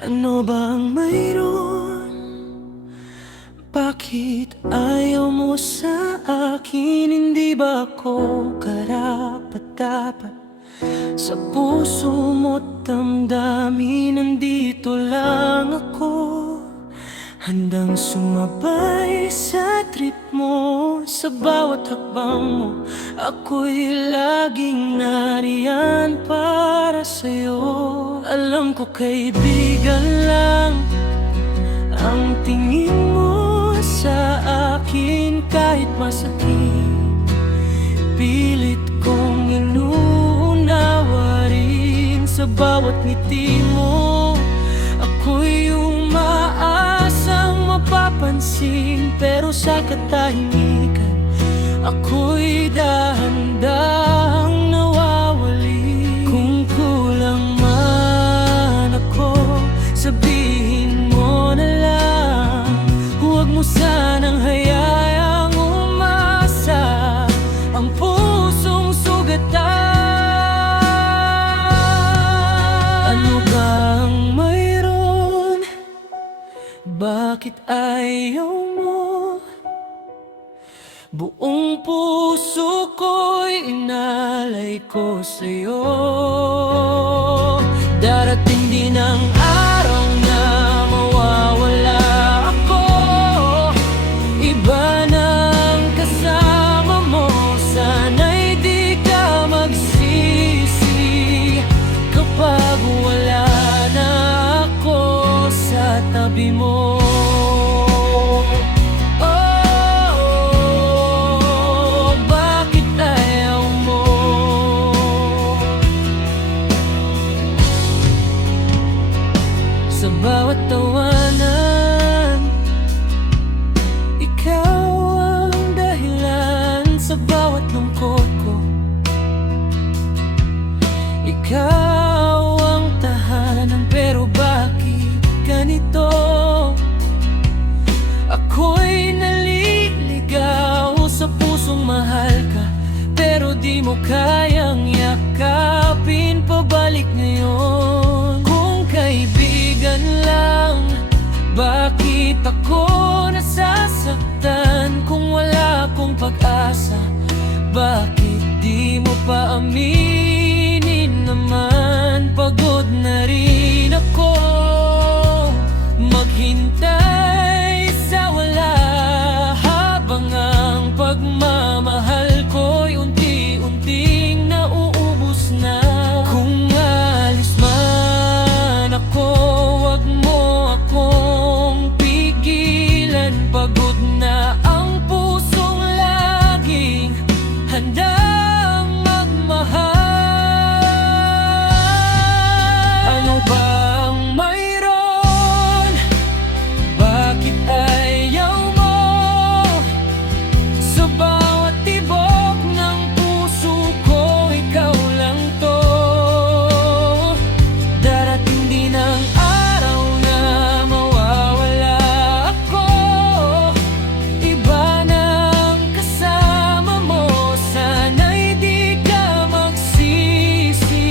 Ano bang mayroon? Bakit ayaw mo sa akin? Hindi ba ako karapat-dapat sa puso mo't damdamin? Nandito lang ako, handang sumabay sa trip mo. Sa bawat hakbang mo, ako'y laging nariyan para sa'yo. Alam ko kaibigan lang ang tingin mo sa akin, kahit masakit pilit kong inuunawa rin. Sa bawat ngiti mo, ako'y umaasang mapapansin. Pero sa katahimikan, ako'y dahan-dahang nawawali. Kung kulang man ako, sabihin mo na lang. Huwag mo sanang hayaang umasa ang pusong sugatan. Ano bang mayroon? Bakit ayaw mo? Buong puso ko'y inalay ko sa'yo. Darating din ang araw na mawawala ako. Iba nang kasama mo, sana'y di ka magsisi kapag wala na ako sa tabi mo. Sa bawat tawanan, ikaw ang dahilan. Sa bawat lungkot ko, ikaw ang tahanan. Pero bakit ganito? Ako'y naliligaw sa pusong mahal ka, pero di mo kayang yakapin pabalik ngayon. Kung kaibigan lang, bakit ako nasasaktan? Kung wala akong pag-asa, bakit di mo pa aminin naman? Pagod na rin ako maghintay sa wala, habang ang pagmamahal ko'y unti-unting nauubos na. Kung alis man ako, wag mo akong pigilan. Pagod na ang pusong laging handang magmahal. Ano bang mayroon? Bakit ayaw mo? Sa bawat tibok ng puso ko, ikaw lang to. Darating din ang araw na mawawala ako. Iba nang kasama mo, sana'y di ka magsisi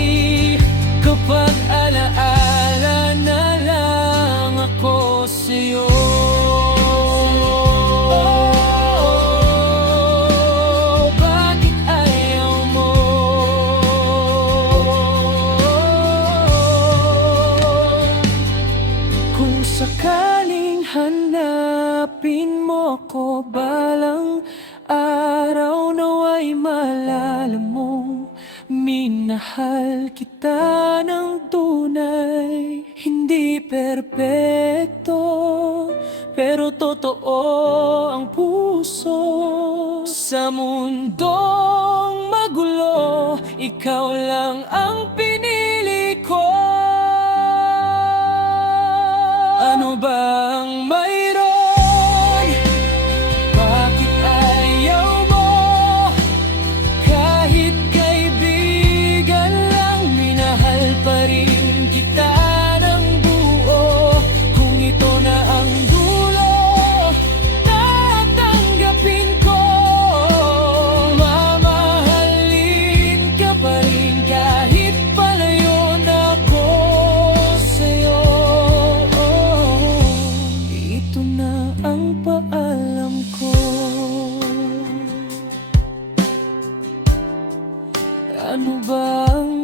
kapag alaala na lang ako sa'yo. Bakit ayaw mo? Kung sakaling hanapin mo ko balang araw, nawa'y maalala mo minahal kita ng tunay. Hindi perpekto, pero totoo ang puso. Sa mundong magulo, ikaw lang ang pinili ko. Ano bang mayroon? Bakit ayaw mo? Kahit kaibigan lang, minahal pa rin kita ng buo. Kung ito na ang dulo, tatanggapin ko. Mamahalin ka pa rin kahit pa Ano ba ang